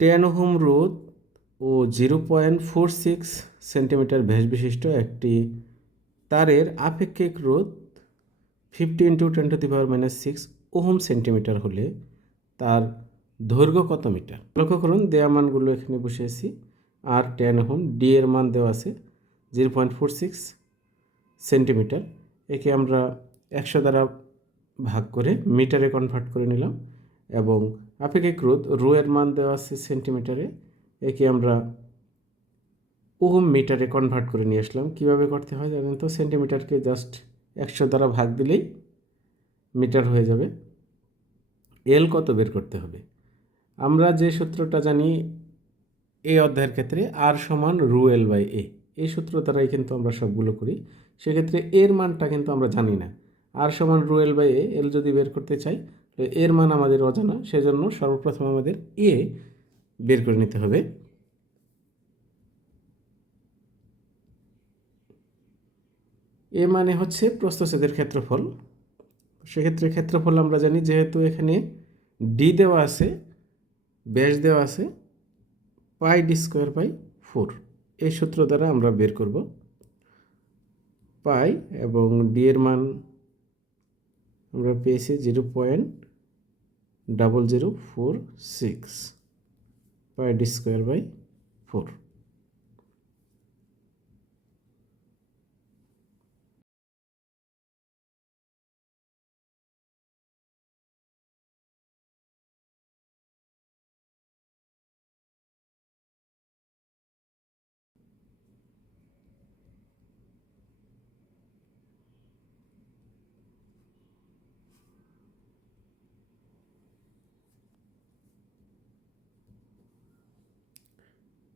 Ten ohm রোদ ও zero point four six centimetre ব্যাস বিশিষ্ট একটি তারের আপেক্ষিক রোধ fifty into ten to the power minus six ohm centimetre হলে তার দৈর্ঘ্য কত মিটার? লক্ষ্য করুন দেয়া মানগুলো এখানে বসিয়েছি আর টেন ওহম ডি এর মান দেওয়া আছে zero point four six centimetre. একে আমরা একশো দ্বারা ভাগ করে মিটারে কনভার্ট করে নিলাম। এবং আপেক্ষিক রোধ রো এর মান দেওয়া আছে সেন্টিমিটারে একে আমরা ওহম মিটারে কনভার্ট করে নিয়ে আসলাম। কীভাবে করতে হয় জানেন তো? সেন্টিমিটারকে জাস্ট একশো দ্বারা ভাগ দিলেই মিটার হয়ে যাবে। এল কত বের করতে হবে? আমরা যে সূত্রটা জানি এই অধ্যায়ের ক্ষেত্রে আর সমান রু এল বাই এ এই সূত্র দ্বারাই কিন্তু আমরা সবগুলো করি। সেক্ষেত্রে এর মানটা কিন্তু আমরা জানি না। আর সমান রু এল বাই এ এল যদি বের করতে চাই তাহলে এর মান আমাদের অজানা, সেজন্য সর্বপ্রথম আমাদের এ বের করে নিতে হবে। এ মানে হচ্ছে প্রস্থচ্ছেদের ক্ষেত্রফল। সেক্ষেত্রে ক্ষেত্রফল আমরা জানি, যেহেতু এখানে ডি দেওয়া আছে, ব্যাস দেওয়া আছে, pi D square by four. এই সূত্র দ্বারা আমরা বের করব। পাই এবং ডি এর মান আমরা পেয়েছি zero point double zero four six pi D square by four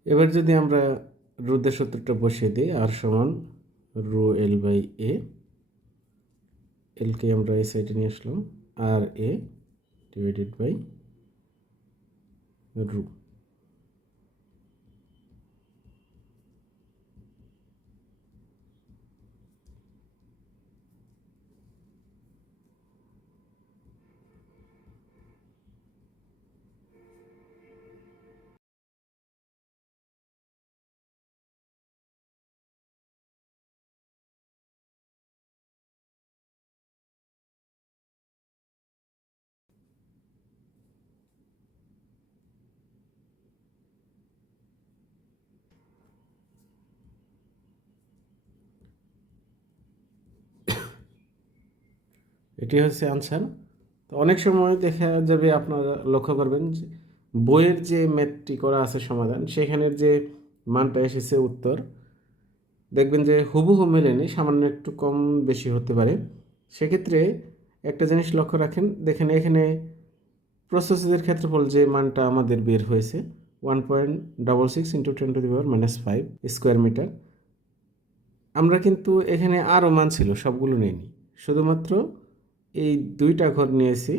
এবার যদি আমরা রুদের সূত্রটা বসিয়ে দিই আর সমান রু এল বাই এ এলকে আমরা এই সাইডে নিয়ে আসলাম আর এ ডিভাইডেড বাই রু। এটি হচ্ছে আনসার তো অনেক সময় দেখা যাবে আপনারা লক্ষ্য করবেন যে বইয়ের যে ম্যাথটি করা আছে সমাধান, সেখানের যে মানটা এসেছে উত্তর, দেখবেন যে হুবহু মেলেনি, সামান্য একটু কম বেশি হতে পারে। সেক্ষেত্রে একটা জিনিস লক্ষ্য রাখেন, দেখেন এখানে প্রসেসের ক্ষেত্রফল যে মানটা আমাদের বের হয়েছে one point double six into ten to the power minus five square metre আমরা কিন্তু এখানে আরও মান ছিল, সবগুলো নেইনি। শুধুমাত্র এই দুইটা ঘর নিয়েছি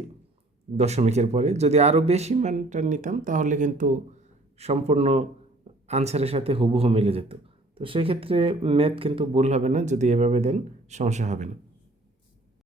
দশমিকের পরে। যদি আরও বেশি মানটা নিতাম, তাহলে কিন্তু সম্পূর্ণ আনসারের সাথে হুবহু মিলে যেত। তো সেক্ষেত্রে ম্যাথ কিন্তু ভুল হবে না, যদি এভাবে দেন সমস্যা হবে না।